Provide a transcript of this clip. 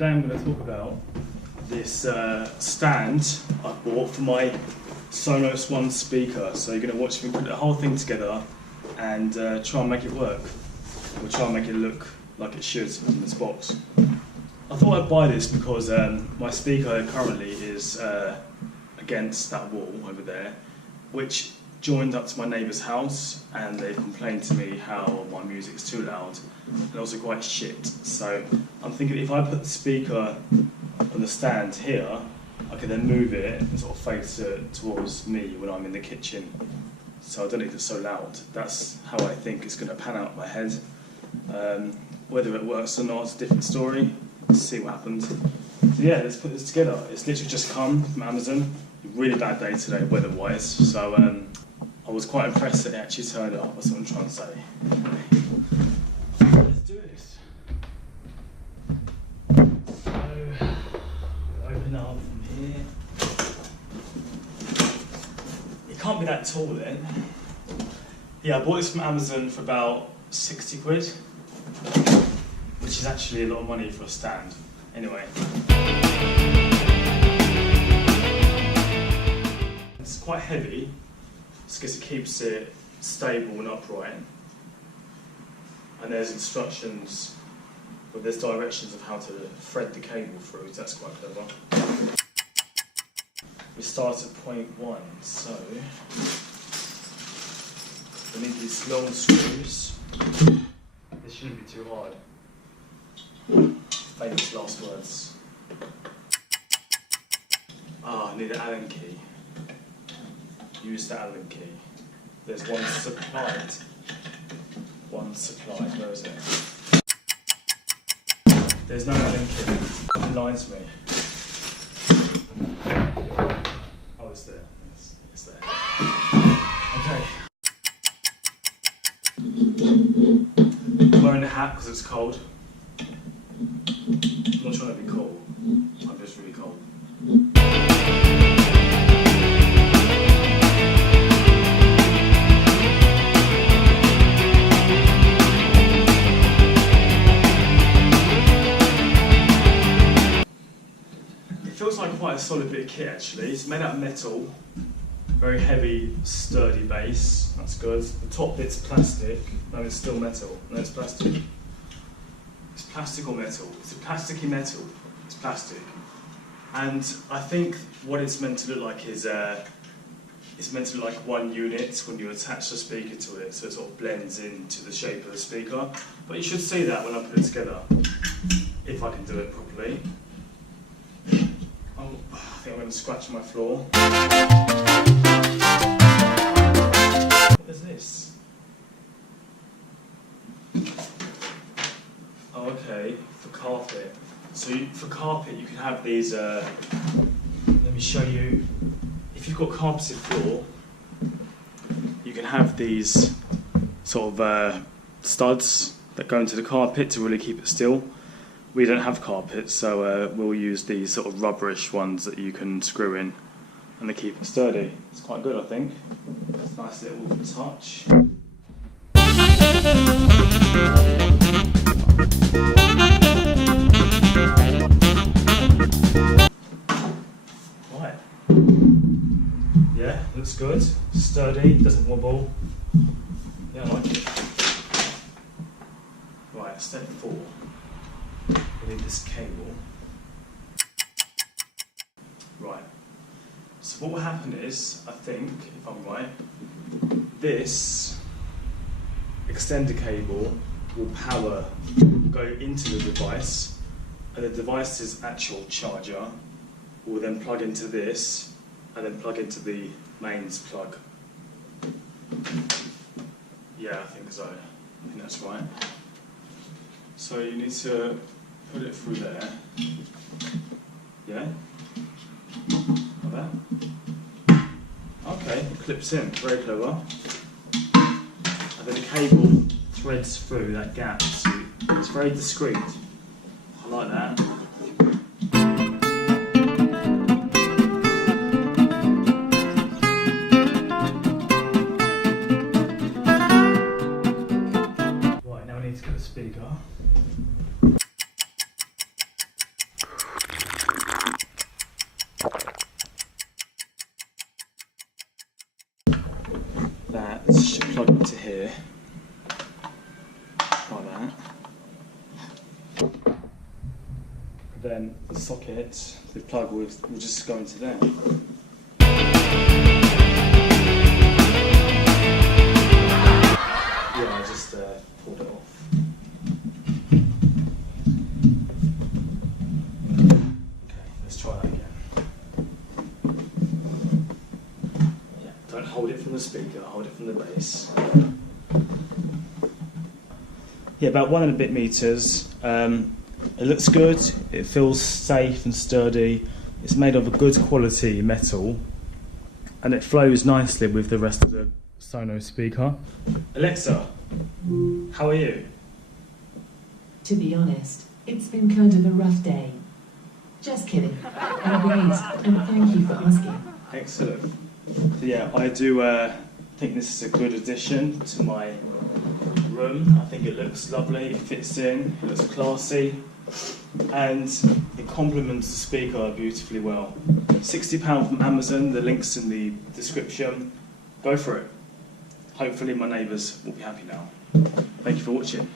today I'm going to talk about this stand I bought for my Sonos One speaker. So you're going to watch me put the whole thing together and try and make it work, or try and make it look like it should in this box. I thought I'd buy this because my speaker currently is against that wall over there, which joined up to my neighbour's house, and they complained to me how my music's too loud and also quite shit. So I'm thinking if I put the speaker on the stand here, I can then move it and sort of face it towards me when I'm in the kitchen, so I don't need it so loud. That's how I think it's going to pan out in my head. Whether it works or not is a different story. Let's see what happens. So yeah, let's put this together. It's literally just come from Amazon. Really bad day today weather-wise, so I was quite impressed that it actually turned up. That's what I'm trying to say. Let's do this. So, open up from here. It can't be that tall then. Yeah, I bought this from Amazon for about 60 quid, which is actually a lot of money for a stand. Anyway. It's quite heavy, because it keeps it stable and upright. And there's instructions, but there's directions of how to thread the cable through, so that's quite clever. We start at point 1, so we need these long screws. This shouldn't be too hard. Famous last words. I need an Allen key. Use the Allen key. There's one supplied. One supplied. Where is it? There's no Allen key. It lies to me. Oh, it's there. It's there. Okay. I'm wearing a hat because it's cold. I'm not trying to be cool. I'm just really cold. It feels like quite a solid bit of kit actually. It's made out of metal, very heavy, sturdy base. That's good. The top bit's plastic. No, it's still metal. No, it's plastic. It's plastic or metal. It's a plasticky metal. It's plastic. And I think what it's meant to look like is it's meant to look like one unit when you attach the speaker to it, so it sort of blends into the shape of the speaker. But you should see that when I put it together, if I can do it properly. Oh, I think I'm going to scratch my floor. What is this? Oh, okay, for carpet. So for carpet you can have these, let me show you, if you've got carpeted floor, you can have these sort of studs that go into the carpet to really keep it still. We don't have carpet, so we'll use these sort of rubberish ones that you can screw in and they keep it sturdy. It's quite good, I think. It's a nice little touch. Right. Yeah, looks good. Sturdy, doesn't wobble. Yeah, I like it. Right, step 4. We need this cable. Right. So what will happen is, I think, if I'm right, this extender cable will go into the device, and the device's actual charger will then plug into this, and then plug into the mains plug. Yeah, I think so. I think that's right. So you need to put it through there. Yeah? Like that? Okay, it clips in. Very clever. And then the cable threads through that gap. So it's very discreet. I like that. Right, now we need to get the speaker. This should plug into here. Like that. Then the socket, the plug will just go into there. Yeah, I just pulled it off. Okay, let's try that again. Yeah, don't hold it from the speaker, hold it from the bass. Yeah, about 1 and a bit meters. It looks good, it feels safe and sturdy. It's made of a good quality metal and it flows nicely with the rest of the Sonos speaker. Alexa, how are you? To be honest, it's been kind of a rough day. Just kidding. I'm great, and thank you for asking. Excellent. So yeah, I do think this is a good addition to my room. I think it looks lovely, it fits in, it looks classy, and it complements the speaker beautifully well. £60 from Amazon, the link's in the description. Go for it. Hopefully my neighbours will be happy now. Thank you for watching.